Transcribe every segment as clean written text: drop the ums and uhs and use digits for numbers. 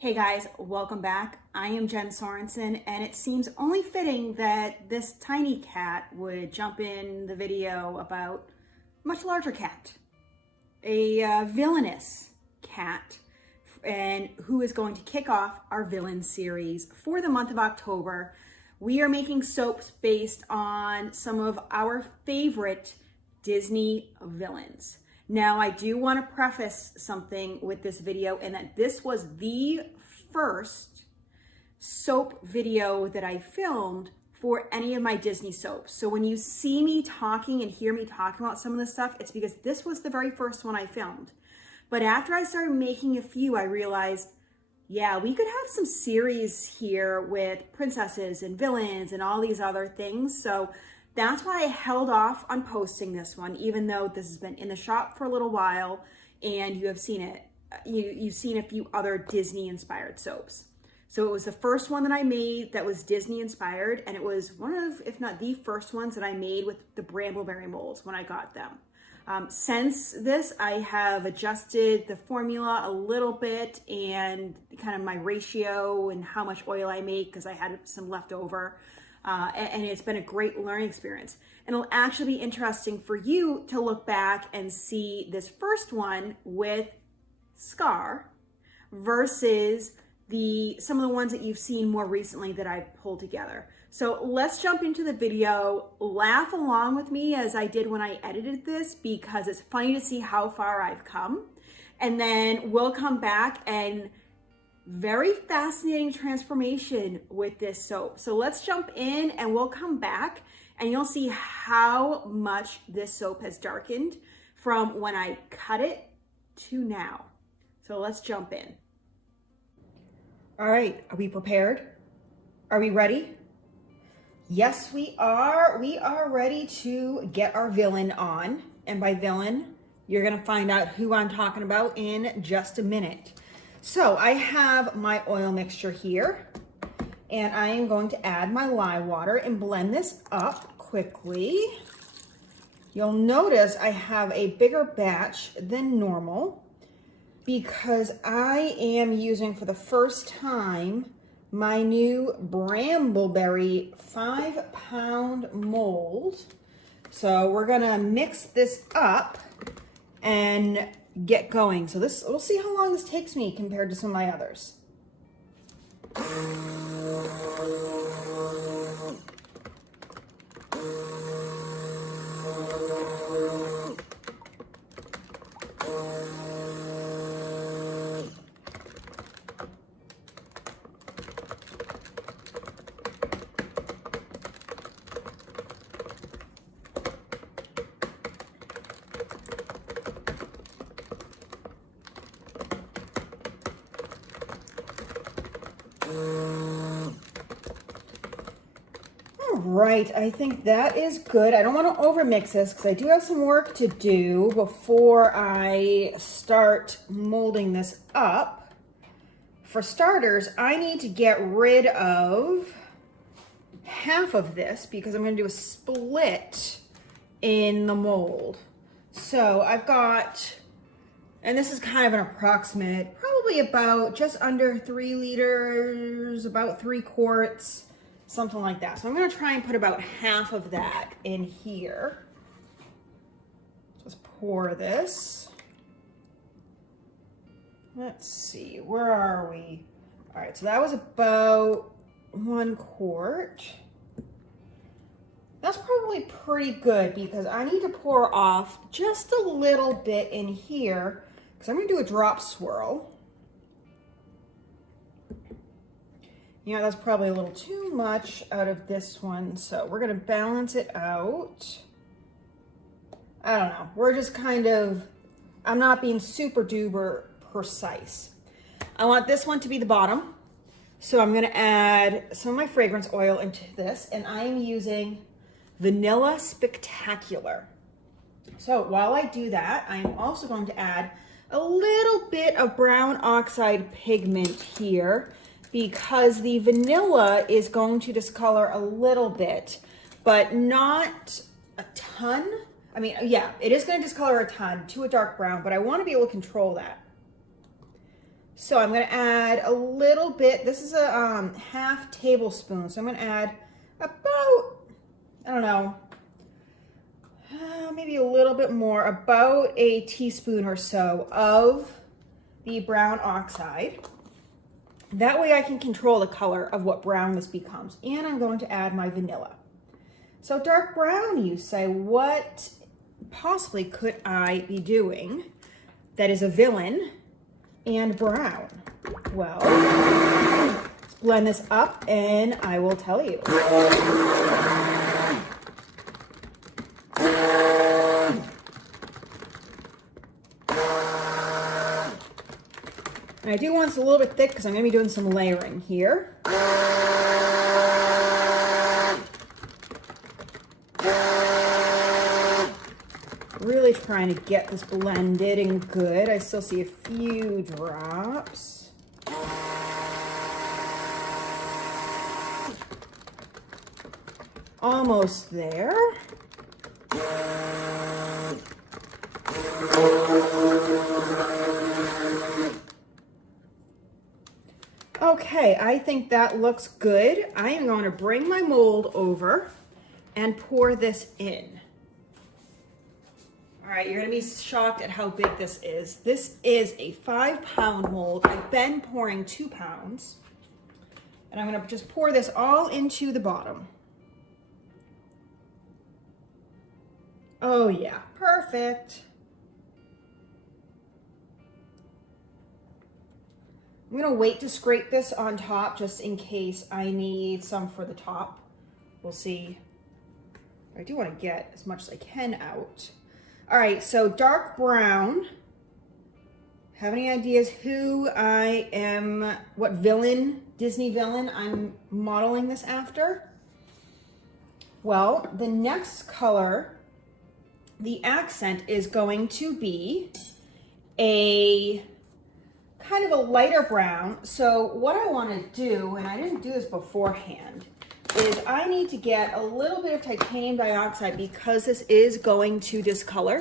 Hey guys, welcome back. I am Jen Sorensen, and it seems only fitting that this tiny cat would jump in the video about a much larger cat, a villainous cat, and who is going to kick off our villain series for the month of October. We are making soaps based on some of our favorite Disney villains. Now, I do want to preface something with this video, and that this was the first soap video that I filmed for any of my Disney soaps. So when you see me talking and hear me talking about some of this stuff, it's because this was the very first one I filmed. But after I started making a few, I realized, yeah, we could have some series here with princesses and villains and all these other things. So that's why I held off on posting this one, even though this has been in the shop for a little while and you have seen it. You've seen a few other Disney inspired soaps. So it was the first one that I made that was Disney inspired, and it was one of, if not the first ones that I made with the Brambleberry molds when I got them. Since this, I have adjusted the formula a little bit and kind of my ratio and how much oil I make because I had some left over. And it's been a great learning experience. And it'll actually be interesting for you to look back and see this first one with Scar versus some of the ones that you've seen more recently that I've pulled together. So let's jump into the video. Laugh along with me as I did when I edited this, because it's funny to see how far I've come. And then we'll come back and very fascinating transformation with this soap. So let's jump in and we'll come back and you'll see how much this soap has darkened from when I cut it to now. So let's jump in. All right, are we prepared? Are we ready? Yes, we are. We are ready to get our villain on. And by villain, you're gonna find out who I'm talking about in just a minute. So I have my oil mixture here, and I am going to add my lye water and blend this up quickly. You'll notice I have a bigger batch than normal because I am using for the first time my new Brambleberry 5-pound mold. So we're gonna mix this up and get going. So we'll see how long this takes me compared to some of my others. Right, I think that is good. I don't want to overmix this because I do have some work to do before I start molding this up. For starters, I need to get rid of half of this because I'm going to do a split in the mold. So I've got, and this is kind of an approximate, probably about just under 3 liters, about 3 quarts. Something like that. So I'm going to try and put about half of that in here. Just pour this. Let's see, where are we? All right, so that was about 1 quart. That's probably pretty good because I need to pour off just a little bit in here because I'm going to do a drop swirl. You know, that's probably a little too much out of this one, so we're gonna balance it out. I don't know, we're just kind of, I'm not being super duper precise. I want this one to be the bottom, so I'm gonna add some of my fragrance oil into this, and I am using Vanilla Spectacular. So while I do that, I'm also going to add a little bit of brown oxide pigment here, because the vanilla is going to discolor a little bit, but not a ton. I mean, yeah, it is going to discolor a ton to a dark brown, but I want to be able to control that. So I'm going to add a little bit. This is a half tablespoon. So I'm going to add about, I don't know, maybe a little bit more, about a teaspoon or so of the brown oxide. That way I can control the color of what brown this becomes. And I'm going to add my vanilla. So dark brown, you say, what possibly could I be doing that is a villain and brown? Well, let's blend this up and I will tell you. And I do want this a little bit thick because I'm going to be doing some layering here. Really trying to get this blended and good. I still see a few drops. Almost there. Okay, I think that looks good. I am going to bring my mold over and pour this in. All right, you're gonna be shocked at how big this is. This is a 5-pound mold. I've been pouring 2 pounds. And I'm gonna just pour this all into the bottom. Oh yeah, perfect. I'm gonna wait to scrape this on top just in case I need some for the top. We'll see. I do wanna get as much as I can out. All right, so dark brown. Have any ideas who I am, what villain, Disney villain I'm modeling this after? Well, the next color, the accent is going to be a kind of a lighter brown. So what I want to do, and I didn't do this beforehand, is I need to get a little bit of titanium dioxide because this is going to discolor.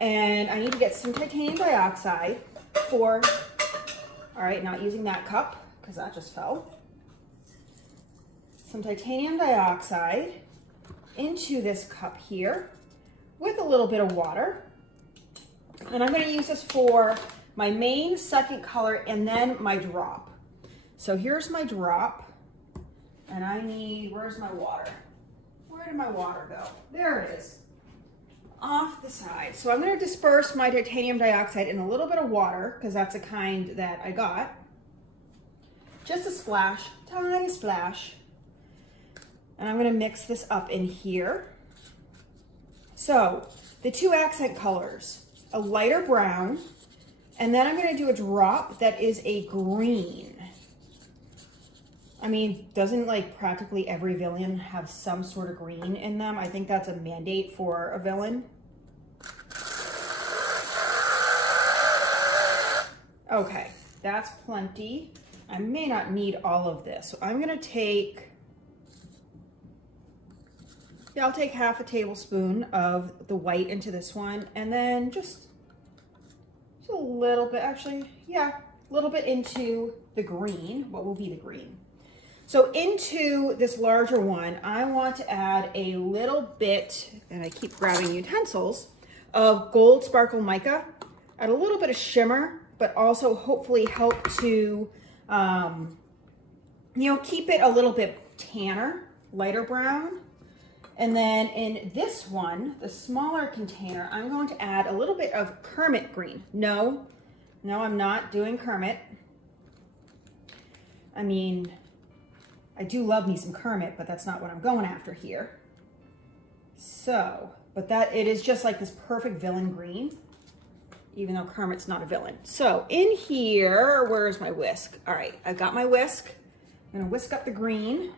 And I need to get some titanium dioxide for, all right, not using that cup because that just fell. Some titanium dioxide into this cup here with a little bit of water. And I'm going to use this for my main second color and then my drop. So here's my drop. And I need, where's my water? Where did my water go? There it is, off the side. So I'm gonna disperse my titanium dioxide in a little bit of water because that's a kind that I got. Just a splash, tiny splash. And I'm gonna mix this up in here. So the 2 accent colors, a lighter brown, and then I'm gonna do a drop that is a green. I mean, doesn't like practically every villain have some sort of green in them? I think that's a mandate for a villain. Okay, that's plenty. I may not need all of this. So I'm gonna take, yeah, I'll take half a tablespoon of the white into this one and then just a little bit, actually, yeah, a little bit into the green, what will be the green. So into this larger one, I want to add a little bit, and I keep grabbing utensils, of gold sparkle mica. Add a little bit of shimmer, but also hopefully help to, you know, keep it a little bit tanner, lighter brown. And then in this one, the smaller container, I'm going to add a little bit of Kermit green. No, I'm not doing Kermit. I mean, I do love me some Kermit, but that's not what I'm going after here. So, but that, it is just like this perfect villain green, even though Kermit's not a villain. So in here, where's my whisk? All right, I've got my whisk. I'm gonna whisk up the green.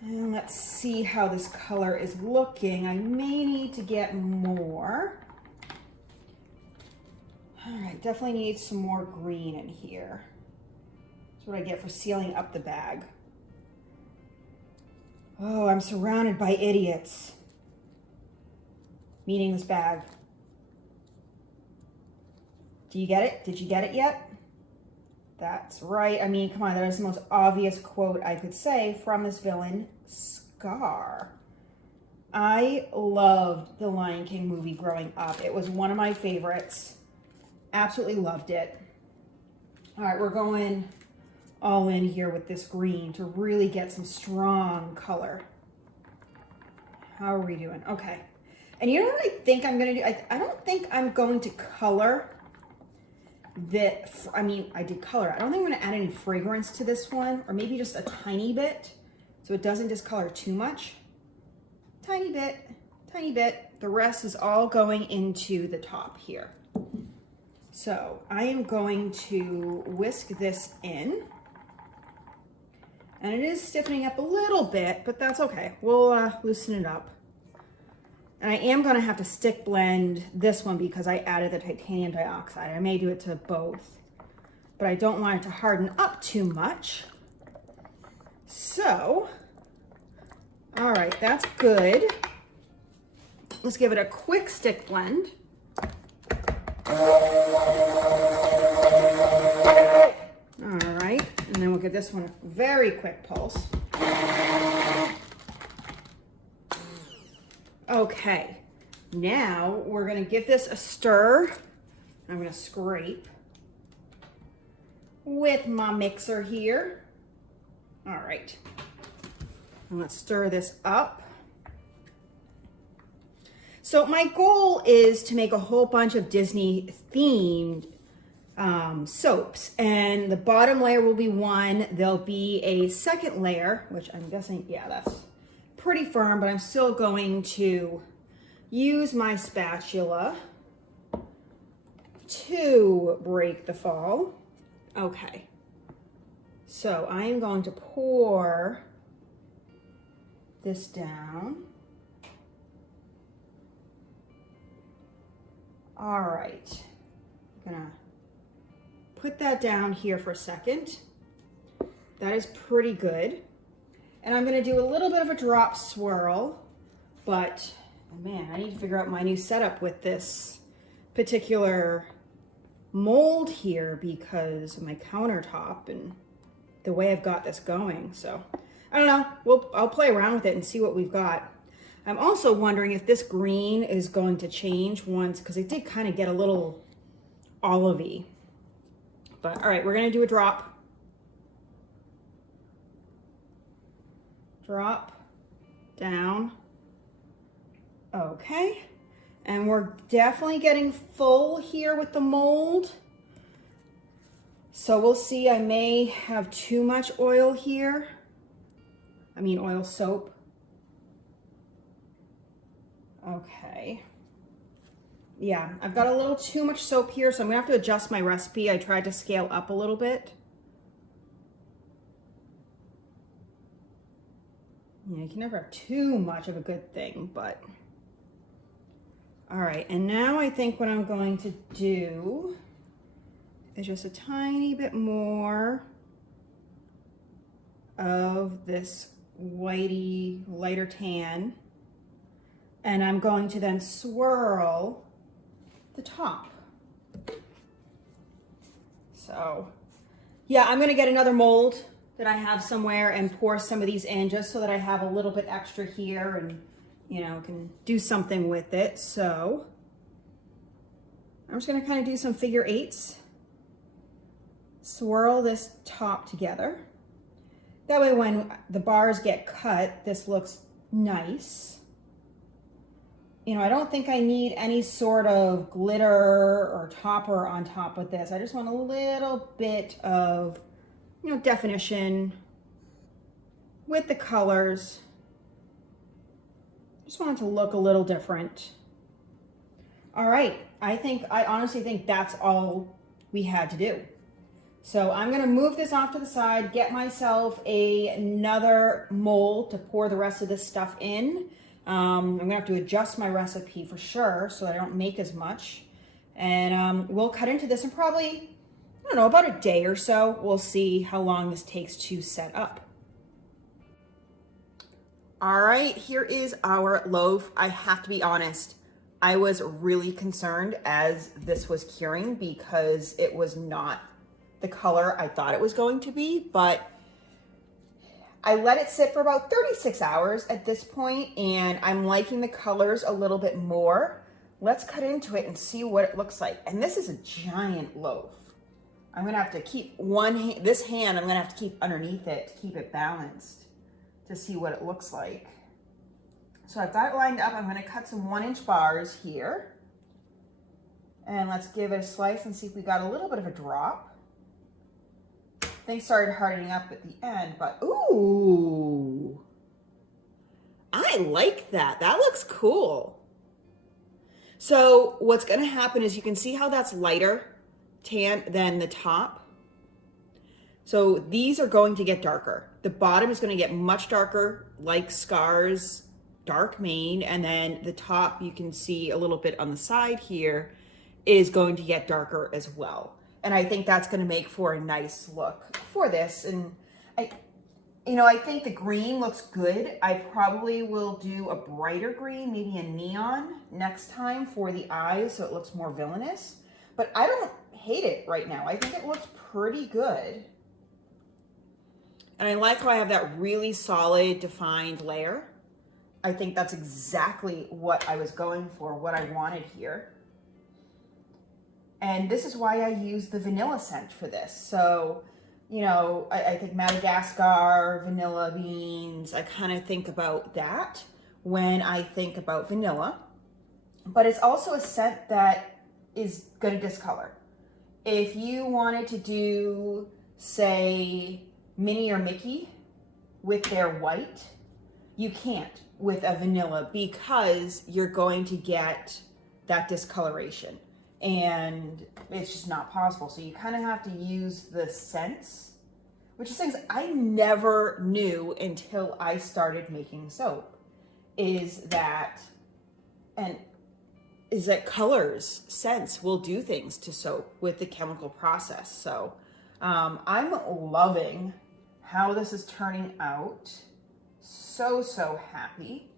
And let's see how this color is looking. I may need to get more. All right, definitely need some more green in here. That's what I get for sealing up the bag. Oh, I'm surrounded by idiots. Meaning this bag. Do you get it? Did you get it yet? That's right. I mean, come on, that is the most obvious quote I could say from this villain, Scar. I loved the Lion King movie growing up. It was one of my favorites. Absolutely loved it. All right, we're going all in here with this green to really get some strong color. How are we doing? Okay. And you know what I think I'm going to do? I don't think I'm going to color that. I mean, I did color. I don't think I'm going to add any fragrance to this one, or maybe just a tiny bit so it doesn't discolor too much. Tiny bit, tiny bit. The rest is all going into the top here. So I am going to whisk this in. And it is stiffening up a little bit, but that's okay. We'll loosen it up. And I am going to have to stick blend this one because I added the titanium dioxide. I may do it to both, but I don't want it to harden up too much. So, all right, that's good. Let's give it a quick stick blend. All right, and then we'll give this one a very quick pulse. Okay, now we're gonna give this a stir. I'm gonna scrape with my mixer here. All right, and let's stir this up. So my goal is to make a whole bunch of Disney themed soaps, and the bottom layer will be one. There'll be a second layer, which I'm guessing, yeah, that's pretty firm, but I'm still going to use my spatula to break the fall. Okay, so I am going to pour this down. All right, I'm gonna put that down here for a second. That is pretty good. And I'm gonna do a little bit of a drop swirl, but oh man, I need to figure out my new setup with this particular mold here because of my countertop and the way I've got this going. So I don't know, I'll play around with it and see what we've got. I'm also wondering if this green is going to change once, because it did kind of get a little olivey. But all right, we're gonna do a drop. Drop down. Okay, and we're definitely getting full here with the mold. So we'll see, I may have too much oil here. I mean oil soap. Okay. Yeah, I've got a little too much soap here, so I'm gonna have to adjust my recipe. I tried to scale up a little bit. Yeah, you can never have too much of a good thing, but. All right, and now I think what I'm going to do is just a tiny bit more of this whitey, lighter tan. And I'm going to then swirl the top. So, yeah, I'm gonna get another mold that I have somewhere and pour some of these in just so that I have a little bit extra here and, you know, can do something with it. So, I'm just gonna kind of do some figure eights. Swirl this top together. That way when the bars get cut, this looks nice. You know, I don't think I need any sort of glitter or topper on top of this. I just want a little bit of, you know, definition with the colors. Just want it to look a little different. All right, I honestly think that's all we had to do. So I'm gonna move this off to the side, get myself another mold to pour the rest of this stuff in. I'm gonna have to adjust my recipe for sure so that I don't make as much. And we'll cut into this in probably, I don't know, about a day or so. We'll see how long this takes to set up. All right, here is our loaf. I have to be honest, I was really concerned as this was curing because it was not the color I thought it was going to be, but I let it sit for about 36 hours at this point, and I'm liking the colors a little bit more. Let's cut into it and see what it looks like. And this is a giant loaf. I'm gonna have to keep this hand, I'm gonna have to keep underneath it to keep it balanced to see what it looks like. So I've got it lined up. I'm gonna cut some 1-inch bars here. And let's give it a slice and see if we got a little bit of a drop. Things started hardening up at the end, but ooh, I like that. That looks cool. So what's gonna happen is you can see how that's lighter tan than the top. So these are going to get darker. The bottom is gonna get much darker, like Scar's dark mane, and then the top, you can see a little bit on the side here, is going to get darker as well. And I think that's going to make for a nice look for this. And I think the green looks good. I probably will do a brighter green, maybe a neon next time for the eyes so it looks more villainous. But I don't hate it right now. I think it looks pretty good. And I like how I have that really solid defined layer. I think that's exactly what I was going for, what I wanted here. And this is why I use the vanilla scent for this. So, I think Madagascar, vanilla beans, I kind of think about that when I think about vanilla. But it's also a scent that is going to discolor. If you wanted to do, say, Minnie or Mickey with their white, you can't with a vanilla because you're going to get that discoloration. And it's just not possible. So you kind of have to use the scents, which is things I never knew until I started making soap, is that colors, scents will do things to soap with the chemical process. So I'm loving how this is turning out. So happy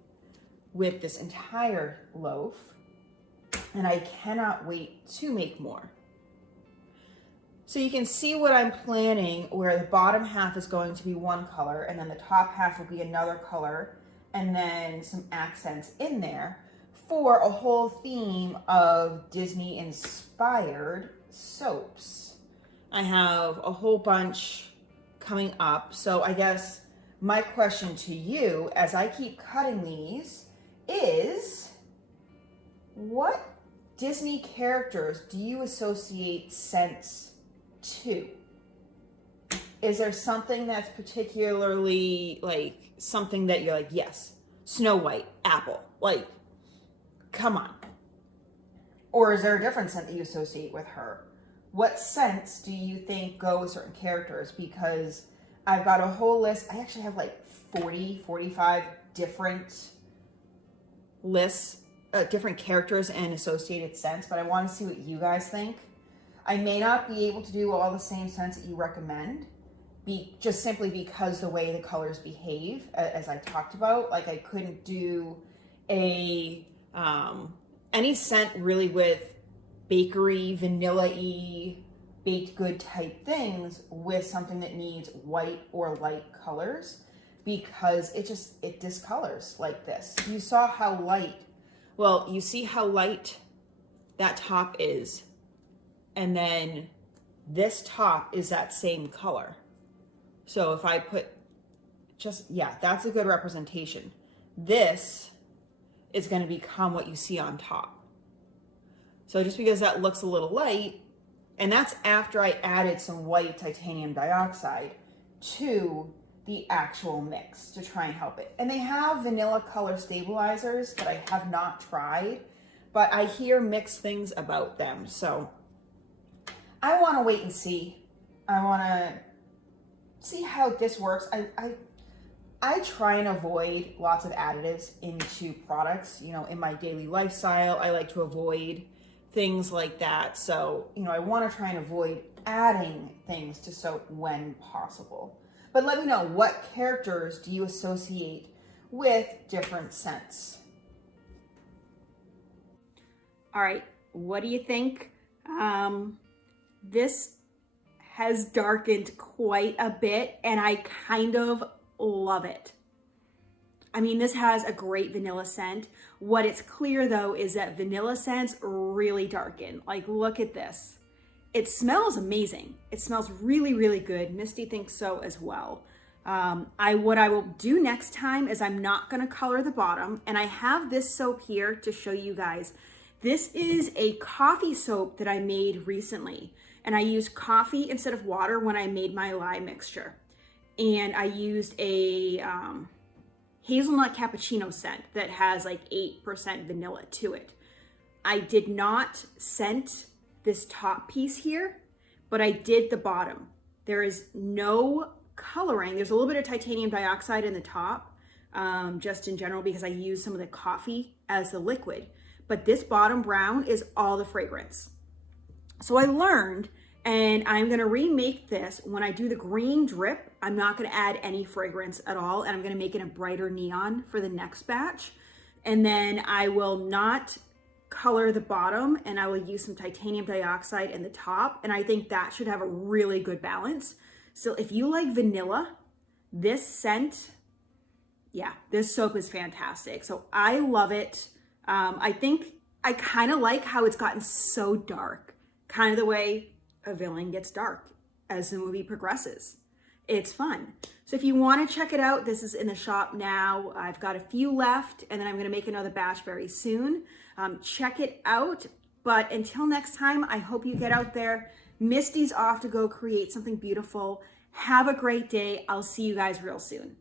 with this entire loaf. And I cannot wait to make more. So you can see what I'm planning, where the bottom half is going to be one color and then the top half will be another color, and then some accents in there for a whole theme of Disney inspired soaps. I have a whole bunch coming up. So I guess my question to you as I keep cutting these is, what Disney characters do you associate scents to? Is there something that's particularly like something that you're like, yes, Snow White, apple, like, come on? Or is there a different scent that you associate with her? What scents do you think go with certain characters? Because I've got a whole list. I actually have like 45 different lists, different characters and associated scents, but I want to see what you guys think. I may not be able to do all the same scents that you recommend, just simply because the way the colors behave, as I talked about. Like, I couldn't do any scent really with bakery, vanilla-y, baked good type things with something that needs white or light colors, because it discolors like this. You saw how light, well, you see how light that top is, and then this top is that same color. So if I put that's a good representation. This is going to become what you see on top. So just because that looks a little light, and that's after I added some white titanium dioxide to the actual mix to try and help it. And they have vanilla color stabilizers that I have not tried, but I hear mixed things about them. So I want to wait and see. I want to see how this works. I try and avoid lots of additives into products. In my daily lifestyle, I like to avoid things like that. So, I want to try and avoid adding things to soap when possible. But let me know, what characters do you associate with different scents? All right, what do you think? This has darkened quite a bit and I kind of love it. I mean, this has a great vanilla scent. What it's clear though is that vanilla scents really darken. Like, look at this. It smells amazing. It smells really, really good. Misty thinks so as well. What I will do next time is I'm not gonna color the bottom, and I have this soap here to show you guys. This is a coffee soap that I made recently, and I used coffee instead of water when I made my lye mixture. And I used a hazelnut cappuccino scent that has like 8% vanilla to it. I did not scent this top piece here, but I did the bottom. There is no coloring. There's a little bit of titanium dioxide in the top, just in general, because I used some of the coffee as the liquid. But this bottom brown is all the fragrance. So I learned, and I'm gonna remake this. When I do the green drip, I'm not gonna add any fragrance at all, and I'm gonna make it a brighter neon for the next batch. And then I will not color the bottom, and I will use some titanium dioxide in the top, and I think that should have a really good balance. So if you like vanilla, this scent, yeah, this soap is fantastic. So I love it. I think I kind of like how it's gotten so dark, kind of the way a villain gets dark as the movie progresses. It's fun. So if you want to check it out, this is in the shop now. I've got a few left, and then I'm going to make another batch very soon. Check it out. But until next time, I hope you get out there. Misty's off to go create something beautiful. Have a great day. I'll see you guys real soon.